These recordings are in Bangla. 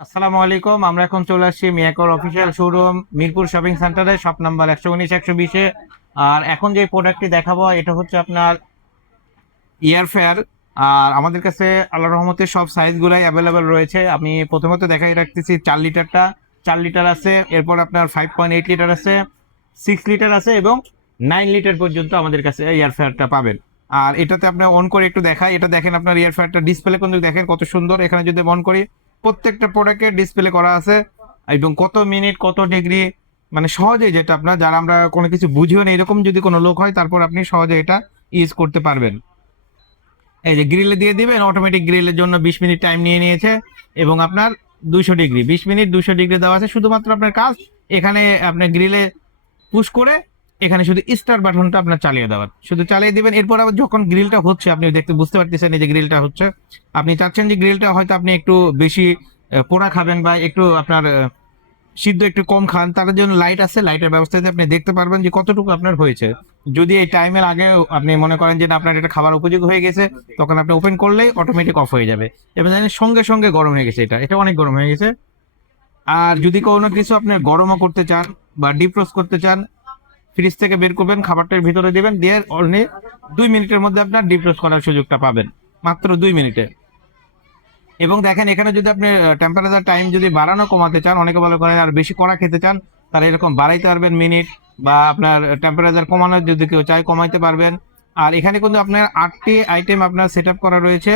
আসসালামু আলাইকুম। আমরা এখন চলে আসছি মিয়াকোর অফিসিয়াল শোরুম মিরপুর শপিং সেন্টারে, শপ নাম্বার 119-120-এ। আর এখন যে প্রোডাক্টটি দেখাবো এটা হচ্ছে আপনার ইয়ার ফেয়ার। আর আমাদের কাছে আল্লাহর রহমতে সব সাইজগুলাই অ্যাভেলেবেল রয়েছে। আমি প্রথমত দেখাই রাখতেছি 4 লিটারটা। 4 লিটার আছে, এরপর আপনার 5.8 লিটার আছে, 6 লিটার আছে এবং 9 লিটার পর্যন্ত আমাদের কাছে ইয়ার ফেয়ারটা পাবেন। আর এটাতে আপনার অন করে একটু দেখাই, এটা দেখেন আপনার ইয়ার ফেয়ারটা ডিসপ্লে কিন্তু দেখেন কত সুন্দর। এখানে যদি অন করি প্রত্যেকটা প্রোডাক্টের ডিসপ্লে করা আছে এবং কত মিনিট কত ডিগ্রি, মানে সহজেই, যেটা আপনার যারা আমরা কোনো কিছু বুঝিও না এরকম যদি কোনো লোক হয় তারপর আপনি সহজে এটা ইউজ করতে পারবেন। এই যে গ্রিলে দিয়ে দিবেন, অটোমেটিক গ্রিলের জন্য 20 মিনিট টাইম নিয়ে নিয়েছে এবং আপনার 200 ডিগ্রি, 20 মিনিট 200 ডিগ্রি দেওয়া আছে। শুধুমাত্র আপনার কাজ এখানে আপনার গ্রিলে পুশ করে এখানে শুধু স্টার বাটনটা আপনার চালিয়ে দেওয়ার, শুধু চালিয়ে দিবেন। এরপর আবার যখন গ্রিলটা হচ্ছে আপনি দেখতে বুঝতে পারতেছেন এই যে গ্রিলটা হচ্ছে, আপনি চাচ্ছেন যে গ্রিলটা হয়তো আপনি একটু বেশি পোড়া খাবেন বা একটু আপনার সিদ্ধ একটু কম খান, তার জন্য লাইট আছে, লাইটের ব্যবস্থাতে আপনি দেখতে পারবেন যে কতটুকু আপনার হয়েছে। যদি এই টাইমের আগে আপনি মনে করেন যে না, আপনার এটা খাবার উপযোগী হয়ে গেছে, তখন আপনি ওপেন করলেই অটোমেটিক অফ হয়ে যাবে এবং জানেন সঙ্গে সঙ্গে গরম হয়ে গেছে। এটা এটা অনেক গরম হয়ে গেছে। আর যদি কোনো কিছু আপনি গরমও করতে চান বা ডিফ্রোস্ট করতে চান, ফ্রিজ থেকে বের করবেন, খাবারটার ভিতরে দিবেন, দিয়ে অনলি 2 মিনিটের মধ্যে আপনার ডিফ্রোস্ট করার সুযোগটা পাবেন, মাত্র 2 মিনিটে। এবং দেখেন এখানে যদি আপনি টেম্পারেচার টাইম যদি বাড়ানো কমাতে চান, অনেকে বলে করেন আর বেশি কড়া খেতে চান, তারা এরকম বাড়াইতে পারবেন মিনিট, বা আপনার টেম্পারেচার কমানোর যদি কেউ চায় কমাইতে পারবেন। আর এখানে কিন্তু আপনার 8টি আইটেম আপনার সেট আপ করা রয়েছে।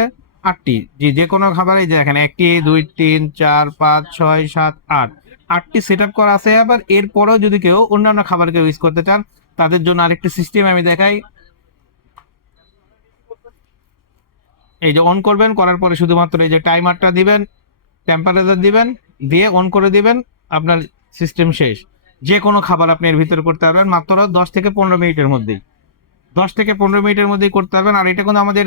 8টি, যে কোনো খাবারই দেখেন 1 2 3 4 5 6 7 8, 8টি সেট আপ করা আছে। আবার এরপরেও যদি কেউ অন্যান্য খাবারকে ইউজ করতে চান তাদের জন্য আরেকটি সিস্টেম আমি দেখাই। এই যে অন করবেন, করার পরে শুধুমাত্র এই যে টাইমারটা দিবেন, টেম্পারেচার দিবেন, দিয়ে অন করে দিবেন, আপনার সিস্টেম শেষ। যে কোনো খাবার আপনি এর ভিতরে করতে পারবেন মাত্র 10 থেকে 15 মিনিটের মধ্যেই। 10 থেকে 15 মিনিটের মধ্যেই করতে পারবেন। আর এটা কিন্তু আমাদের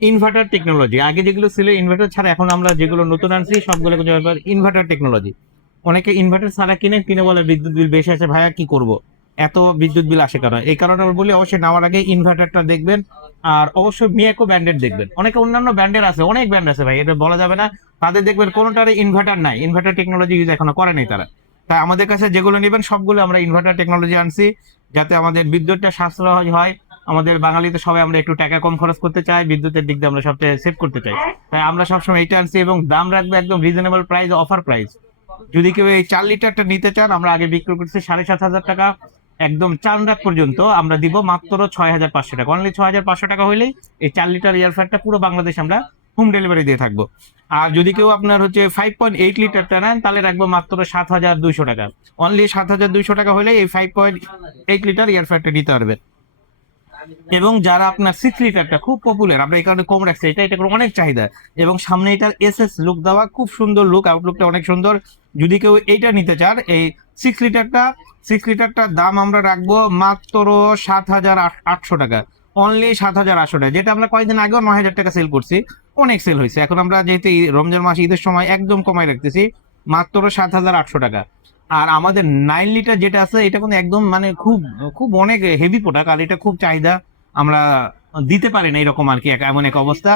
ইনভার্টার টেকনোলজি। আগে যেগুলো ছিল ইনভার্টার ছাড়া, এখন আমরা যেগুলো নতুন আনছি সবগুলো কিন্তু ইনভার্টার টেকনোলজি। অনেকে ইনভার্টার ছাড়া কিনে কিনে বলে বিদ্যুৎ বিল বেশি আছে, ভাইয়া কি করব, এত বিদ্যুৎ বিল আসে কেন? এই কারণে আমরা বলি অবশ্যই নেওয়ার আগে ইনভার্টারটা দেখবেন। আর অবশ্যই মিয়াকো ব্র্যান্ডের দেখবেন, অনেকে অন্যান্য ব্র্যান্ডের আছে, অনেক ব্র্যান্ড আছে ভাই, এটা বলা যাবে না। তাদের দেখবেন কোনোটারে ইনভার্টার নাই, ইনভার্টার টেকনোলজি ইউজ এখনো করে নাই তারা। তাই আমাদের কাছে যেগুলো নেবেন সবগুলো আমরা ইনভার্টার টেকনোলজি আনছি, যাতে আমাদের বিদ্যুৎটা সাশ্রয় হয়। আমাদের বাঙালিতে সবাই আমরা একটু টাকা কম খরচ করতে চাই, বিদ্যুতের দিক দিয়ে আমরা সবচেয়ে সেভ করতে চাই। তাই আমরা সবসময় এটা আনছি এবং দাম রাখবো একদম রিজনেবল প্রাইস, অফার প্রাইস। যদি কেউ এই 4 লিটারটা নিতে চান, আমরা আগে বিক্রি করছি 7,500 টাকা, একদম চান রাত পর্যন্ত আমরা দিব মাত্র 6,500 টাকা। অনলি 6,500 টাকা হইলেই এই 4 লিটার এয়ারফ্যারটা পুরো বাংলাদেশ আমরা হোম ডেলিভারি দিয়ে থাকবো। আর যদি কেউ আপনার হচ্ছে 5.8 লিটারটা নেন তাহলে রাখবো মাত্র 7,200 টাকা। অনলি 7,200 টাকা হলে এই 5.8 লিটার এয়ারফ্যারটা নিতে পারবেন। এবং যারা আপনার 6 লিটারটা খুব পপুলার, আমরা এই কারণে কম রাখছি, এটা করে অনেক চাহিদা। এবং সামনে এটার এসএস লুক দেওয়া, খুব সুন্দর লুক, আউটলুকটা অনেক সুন্দর। যদি কেউ এইটা নিতে চান, এই 6 লিটারটা, 6 লিটারটার দাম আমরা রাখবো মাত্র 7,800 টাকা। অনলি 7,800 টাকা, যেটা আমরা কয়েকদিন আগেও 9,000 টাকা সেল করছি, অনেক সেল হয়েছে। এখন আমরা যেহেতু রমজান মাস ঈদের সময় একদম কমাই রাখতেছি, মাত্র 7,800 টাকা। আর আমাদের 9 লিটার যেটা আছে এটা কিন্তু একদম মানে খুব খুব অনেক হেভি প্রোডাক্ট, আর এটা খুব চাহিদা, আমরা দিতে পারি না এরকম আর কি, এমন এক অবস্থা।